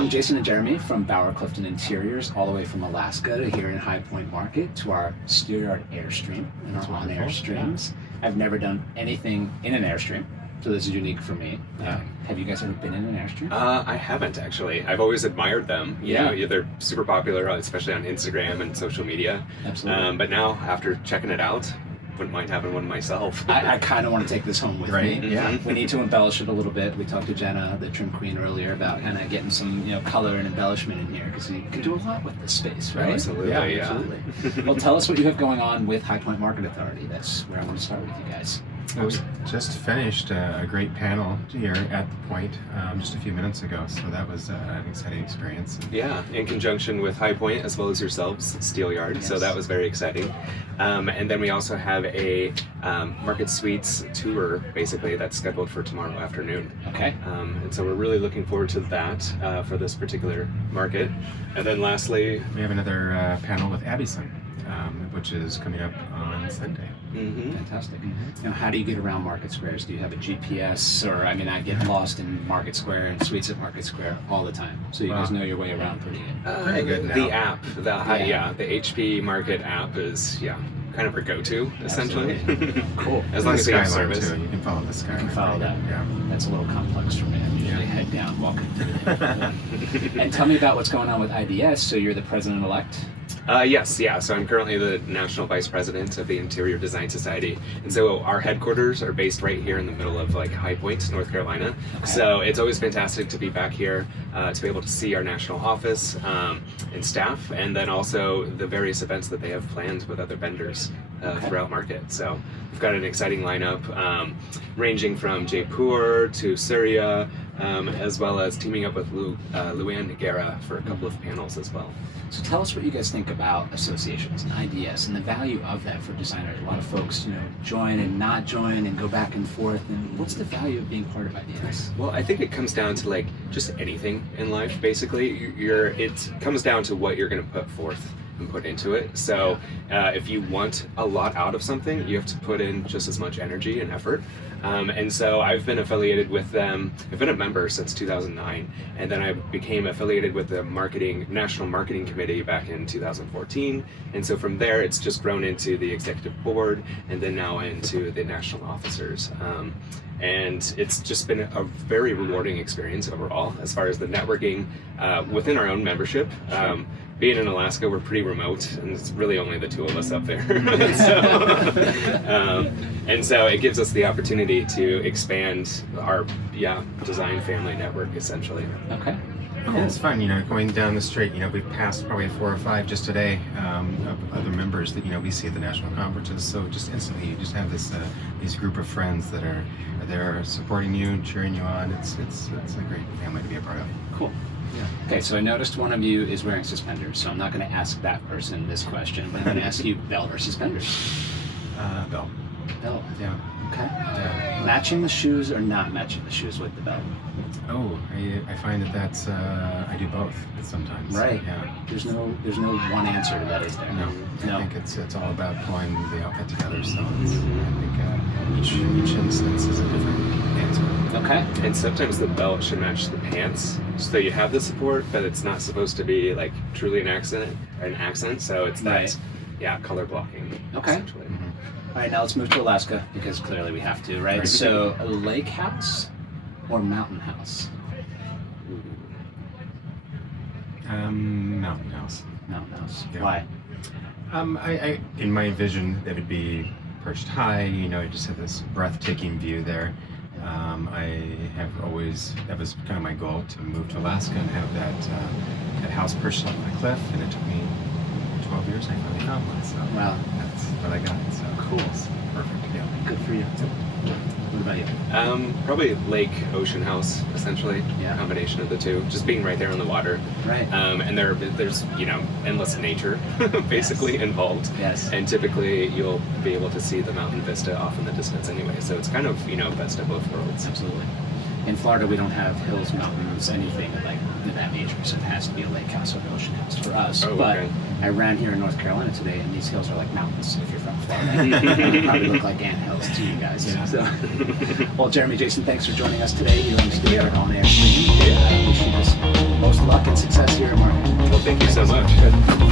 welcome Jason and Jeremy from Bauer, Clifton Interiors, all the way from Alaska to here in High Point Market to our Steelyard Airstream and our on-air streams. Yeah. I've never done anything in an Airstream, so this is unique for me. Have you guys ever been in an Airstream? I haven't, actually. I've always admired them. You know, they're super popular, especially on Instagram and social media. Absolutely. But now, after checking it out, wouldn't mind having one myself. I kind of want to take this home with me. Yeah. We need to embellish it a little bit. We talked to Jenna, the trim queen, earlier about kind of getting some, color and embellishment in here because you can do a lot with this space, right? Absolutely, absolutely. Well, tell us what you have going on with High Point Market Authority. That's where I want to start with you guys. Well, we just finished a great panel here at the Point just a few minutes ago, so that was an exciting experience. Yeah, in conjunction with High Point as well as yourselves, Steelyard, so that was very exciting. And then we also have a Market Suites tour, basically, that's scheduled for tomorrow afternoon. Okay. And so we're really looking forward to that for this particular market. And then lastly, we have another panel with Abbyson, which is coming up on Sunday. Fantastic. Now, how do you get around Market Squares? Do you have a GPS? Or, I get lost in Market Square and suites at Market Square all the time. So you guys know your way around pretty good now. The app, the HP Market app is, kind of our go-to, essentially. Cool. As long as you have Skyline service. too. You can follow the Skyline. You can follow that. Yeah. That's a little complex for me. I'm usually head down walking through there. And tell me about what's going on with IDS. So you're the president-elect? Yes. So I'm currently the National Vice President of the Interior Design Society. And so our headquarters are based right here in the middle of High Point, North Carolina. Okay. So it's always fantastic to be back here, to be able to see our national office and staff, and then also the various events that they have planned with other vendors throughout market. So we've got an exciting lineup ranging from Jaipur to Syria, as well as teaming up with Luann Nigera for a couple of panels as well. So tell us what you guys think about associations and IDS and the value of that for designers. A lot of folks, join and not join and go back and forth. And what's the value of being part of IDS? Well, I think it comes down to just anything in life. Basically, it comes down to what you're going to put forth and put into it. So if you want a lot out of something, you have to put in just as much energy and effort. And so I've been affiliated with them. I've been a member since 2009, and then I became affiliated with the National Marketing Committee back in 2014. And so from there, it's just grown into the executive board, and then now into the national officers. And it's just been a very rewarding experience overall, as far as the networking within our own membership. Being in Alaska, we're pretty remote, and it's really only the two of us up there. And so it gives us the opportunity to expand our design family network, essentially. Okay. Cool. Yeah, it's fun, going down the street, we passed probably 4 or 5 just today of other members that, we see at the national conferences. So just instantly, you just have this group of friends that are there supporting you, cheering you on. It's a great family to be a part of. Cool. Yeah. Okay, so I noticed one of you is wearing suspenders, so I'm not going to ask that person this question, but I'm going to ask you belt or suspenders? Belt. Belt. Yeah. Okay. Yeah. Matching the shoes or not matching the shoes with the belt? Oh, I find that's I do both sometimes. Right. Yeah. There's no one answer to that, is there? No. I think it's all about pulling the outfit together. So I think each instance is a different answer. Okay. And sometimes the belt should match the pants, so you have the support, but it's not supposed to be truly an accent. So it's that color blocking. Okay. Essentially. All right, now let's move to Alaska, because clearly we have to, right? So, a lake house or mountain house? Mountain house. Mountain house. Yeah. Why? I in my vision, it would be perched high. You just have this breathtaking view there. That was kind of my goal, to move to Alaska and have that house perched up on a cliff, and it took me 12 years. I finally found one, so Wow. that's what I got. So Cool. it's perfect. Yeah. Good for you. What about you? Probably lake ocean house, essentially. Yeah. Combination of the two, just being right there on the water. Right. And there's endless nature basically involved. Yes. And typically you'll be able to see the mountain vista off in the distance anyway. So it's kind of best of both worlds. Absolutely. In Florida, we don't have hills, mountains, anything of that nature, so it has to be a lake house or an ocean house for us. Oh, but okay. I ran here in North Carolina today, and these hills are like mountains if you're from Florida. They probably look like anthills to you guys. Yeah. So, well, Jeremy, Jason, thanks for joining us today here on the Steelyard On Air stream. I wish you this most luck and success here at Market. Well, thank you so much. Good.